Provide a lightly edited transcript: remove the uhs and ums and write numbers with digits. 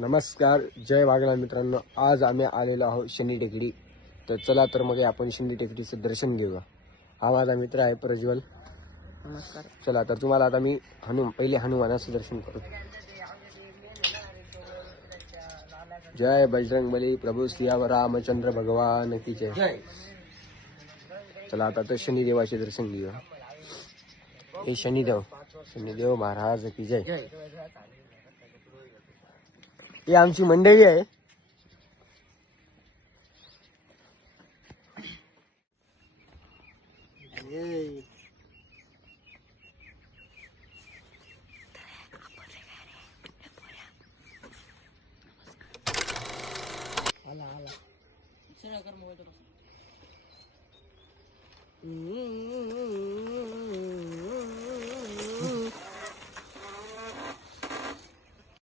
नमस्कार, जय वाघला मित्रांनो. आज आम्ही आलेलो आहोत शनी टेकडी. तर चला तर मग आपण शनी टेकडीचं दर्शन घेऊया. हा माझा मित्र आहे प्रज्वल. नमस्कार. चला तर तुम्हाला आता मी पहिले हनुमानाचं दर्शन करू. जय बजरंगबली प्रभू सियावर रामचंद्र भगवान की जय. चला आता तर शनिदेवाचे दर्शन घेऊया. हे शनिदेव महाराज की जय. ही आमची मंडळी आहे.